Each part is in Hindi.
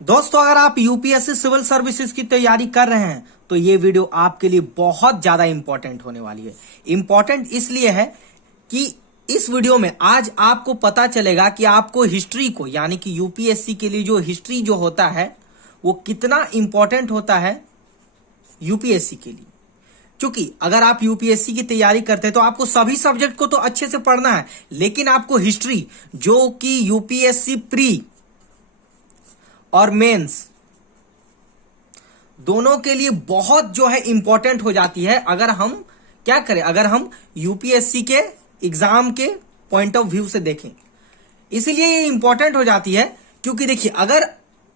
दोस्तों, अगर आप यूपीएससी सिविल सर्विसेज की तैयारी कर रहे हैं तो ये वीडियो आपके लिए बहुत ज्यादा इंपॉर्टेंट होने वाली है। इंपॉर्टेंट इसलिए है कि इस वीडियो में आज आपको पता चलेगा कि आपको हिस्ट्री को, यानी कि यूपीएससी के लिए जो हिस्ट्री जो होता है वो कितना इंपॉर्टेंट होता है यूपीएससी के लिए। क्योंकि अगर आप यूपीएससी की तैयारी करते हैं तो आपको सभी सब्जेक्ट को तो अच्छे से पढ़ना है, लेकिन आपको हिस्ट्री जो कि यूपीएससी प्री और मेंस दोनों के लिए बहुत जो है इंपॉर्टेंट हो जाती है। अगर हम क्या करें, अगर हम यूपीएससी के एग्जाम के पॉइंट ऑफ व्यू से देखें, इसीलिए ये इंपॉर्टेंट हो जाती है। क्योंकि देखिए, अगर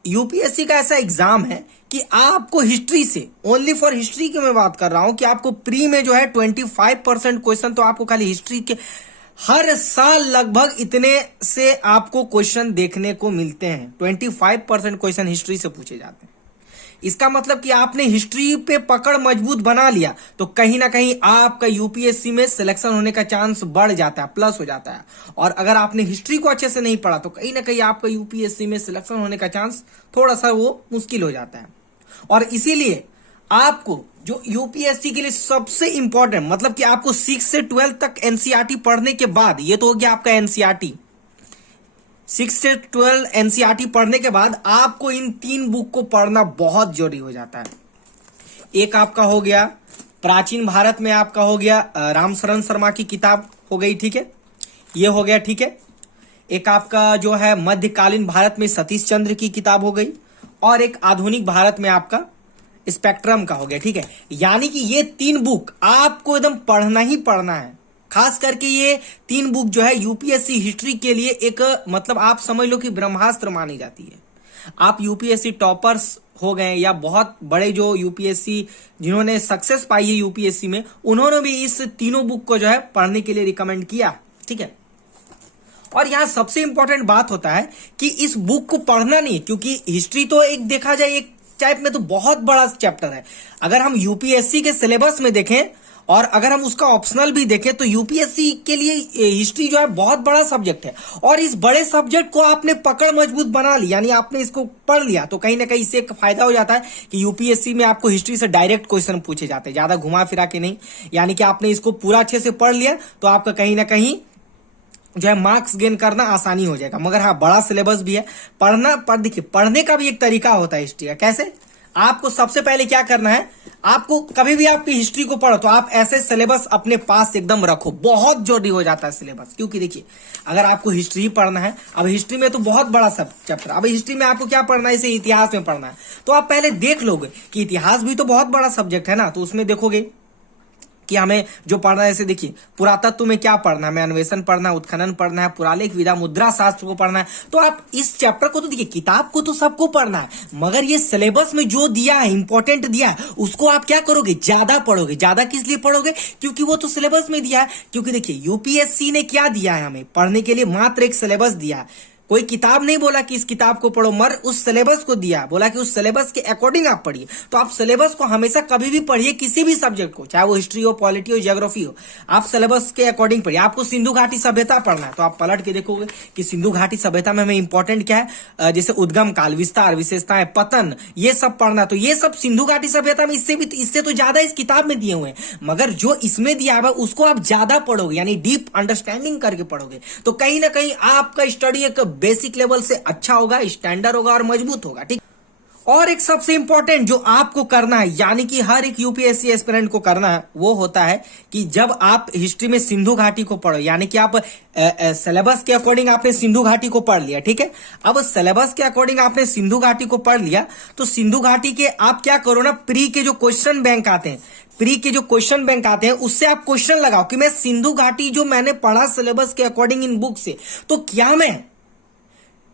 यूपीएससी का ऐसा एग्जाम है कि आपको हिस्ट्री से, ओनली फॉर हिस्ट्री की मैं बात कर रहा हूं, कि आपको प्री में जो है 25% क्वेश्चन तो आपको खाली हिस्ट्री के हर साल लगभग इतने से आपको क्वेश्चन देखने को मिलते हैं। 25% क्वेश्चन हिस्ट्री से पूछे जाते हैं। इसका मतलब कि आपने हिस्ट्री पे पकड़ मजबूत बना लिया तो कहीं ना कहीं आपका यूपीएससी में सिलेक्शन होने का चांस बढ़ जाता है, प्लस हो जाता है। और अगर आपने हिस्ट्री को अच्छे से नहीं पढ़ा तो कहीं ना कहीं आपका यूपीएससी में सिलेक्शन होने का चांस थोड़ा सा वो मुश्किल हो जाता है। और इसीलिए आपको जो यूपीएससी के लिए सबसे इंपॉर्टेंट, मतलब कि आपको 6 से 12 तक एनसीईआरटी पढ़ने के बाद, ये तो हो गया आपका एनसीईआरटी, 6 से 12 एनसीईआरटी पढ़ने के बाद आपको इन 3 बुक को पढ़ना बहुत जरूरी हो जाता है। एक आपका हो गया प्राचीन भारत में, आपका हो गया रामशरण शर्मा की किताब हो गई, ठीक है, ये हो गया, ठीक है। एक आपका जो है मध्यकालीन भारत में सतीश चंद्र की किताब हो गई, और एक आधुनिक भारत में आपका स्पेक्ट्रम का हो गया, ठीक है। यानी कि ये 3 बुक आपको एकदम पढ़ना ही पढ़ना है। खास करके ये 3 बुक जो है यूपीएससी हिस्ट्री के लिए एक, मतलब आप समझ लो कि ब्रह्मास्त्र मानी जाती है। आप यूपीएससी टॉपर्स हो गए या बहुत बड़े जो यूपीएससी जिन्होंने सक्सेस पाई है यूपीएससी में, उन्होंने भी इस तीनों बुक को जो है पढ़ने के लिए रिकमेंड किया, ठीक है। और यहां सबसे इंपॉर्टेंट बात होता है कि इस बुक को पढ़ना नहीं, क्योंकि हिस्ट्री तो एक देखा जाए एक टाइप में तो बहुत बड़ा चैप्टर है। अगर हम यूपीएससी के सिलेबस में देखें और अगर हम उसका ऑप्शनल भी देखें तो यूपीएससी के लिए हिस्ट्री जो है बहुत बड़ा सब्जेक्ट है। और इस बड़े सब्जेक्ट को आपने पकड़ मजबूत बना ली, यानी आपने इसको पढ़ लिया, तो कहीं ना कहीं इससे एक फायदा हो जाता है कि यूपीएससी में आपको हिस्ट्री से डायरेक्ट क्वेश्चन पूछे जाते हैं, ज्यादा घुमा फिरा के नहीं। यानी कि आपने इसको पूरा अच्छे से पढ़ लिया तो आपका कहीं ना कहीं जो है मार्क्स गेन करना आसानी हो जाएगा। मगर हाँ, बड़ा सिलेबस भी है, पढ़ना पर देखिए, पढ़ने का भी एक तरीका होता है हिस्ट्री का। कैसे? आपको सबसे पहले क्या करना है, आपको कभी भी आपकी हिस्ट्री को पढ़ो तो आप ऐसे सिलेबस अपने पास एकदम रखो, बहुत जरूरी हो जाता है सिलेबस। क्योंकि देखिए, अगर आपको हिस्ट्री पढ़ना है, अब हिस्ट्री में तो बहुत बड़ा सब चैप्टर, अब हिस्ट्री में आपको क्या पढ़ना है, इसे इतिहास में पढ़ना है, तो आप पहले देख लोगे कि इतिहास भी तो बहुत बड़ा सब्जेक्ट है ना। तो उसमें देखोगे कि हमें जो पढ़ना है, जैसे देखिए पुरातत्व में क्या पढ़ना है, हमें अन्वेषण पढ़ना है, उत्खनन पढ़ना है, पुरालेख विधा, मुद्रा शास्त्र को पढ़ना है। तो आप इस चैप्टर को तो देखिए, किताब को तो सबको पढ़ना है, मगर ये सिलेबस में जो दिया है, इंपॉर्टेंट दिया है, उसको आप क्या करोगे, ज्यादा पढ़ोगे। ज्यादा किस लिए पढ़ोगे? क्योंकि वो तो सिलेबस में दिया है। क्योंकि देखिए, यूपीएससी ने क्या दिया है हमें पढ़ने के लिए, मात्र एक सिलेबस दिया है। कोई किताब नहीं बोला कि इस किताब को पढ़ो, मगर उस सिलेबस को दिया, बोला कि उस सिलेबस के अकॉर्डिंग आप पढ़िए। तो आप सिलेबस को हमेशा कभी भी पढ़िए, किसी भी सब्जेक्ट को, चाहे वो हिस्ट्री हो, पॉलिटी हो, ज्योग्राफी हो, आप सिलेबस के अकॉर्डिंग पढ़िए। आपको सिंधु घाटी सभ्यता पढ़ना है तो आप पलट के देखोगे कि सिंधु घाटी सभ्यता में हमें इंपॉर्टेंट क्या है, जैसे उद्गम काल, विस्तार, विशेषताएं, पतन, ये सब पढ़ना। तो ये सब सिंधु घाटी सभ्यता में इससे तो ज्यादा इस किताब में दिए हुए हैं, मगर जो इसमें दिया है उसको आप ज्यादा पढ़ोगे, यानी डीप अंडरस्टैंडिंग करके पढ़ोगे, तो कहीं ना कहीं आपका स्टडी एक बेसिक लेवल से अच्छा होगा, स्टैंडर्ड होगा और मजबूत होगा, ठीक। और एक सबसे इंपॉर्टेंट जो आपको करना है, यानी कि हर एक यूपीएससी एस्पिरेंट को करना है, वो होता है कि जब आप हिस्ट्री में सिंधु घाटी को पढ़ो, यानी कि आप सिलेबस के अकॉर्डिंग आपने सिंधु घाटी को पढ़ लिया, ठीक है। अब सिलेबस के अकॉर्डिंग आपने सिंधु घाटी को पढ़ लिया तो सिंधु घाटी के आप क्या करो ना, प्री के जो क्वेश्चन बैंक आते हैं, प्री के जो क्वेश्चन बैंक आते हैं उससे आप क्वेश्चन लगाओ कि मैं सिंधु घाटी जो मैंने पढ़ा सिलेबस के अकॉर्डिंग इन बुक से, तो क्या मैं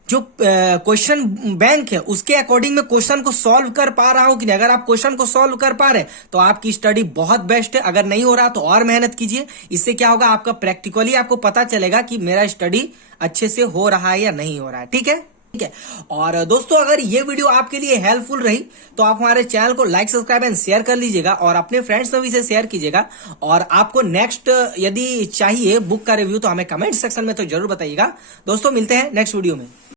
जो क्वेश्चन बैंक है उसके अकॉर्डिंग में क्वेश्चन को सॉल्व कर पा रहा हूं कि नहीं। अगर आप क्वेश्चन को सॉल्व कर पा रहे तो आपकी स्टडी बहुत बेस्ट है। अगर नहीं हो रहा तो और मेहनत कीजिए, इससे क्या होगा, आपका प्रैक्टिकली आपको पता चलेगा कि मेरा स्टडी अच्छे से हो रहा है या नहीं हो रहा है, ठीक है। ठीक है। और दोस्तों, अगर ये वीडियो आपके लिए हेल्पफुल रही तो आप हमारे चैनल को लाइक, सब्सक्राइब एंड शेयर कर लीजिएगा और अपने फ्रेंड्स में भी इसे शेयर कीजिएगा। और आपको नेक्स्ट यदि चाहिए बुक का रिव्यू तो हमें कमेंट सेक्शन में तो जरूर बताइएगा। दोस्तों, मिलते हैं नेक्स्ट वीडियो में।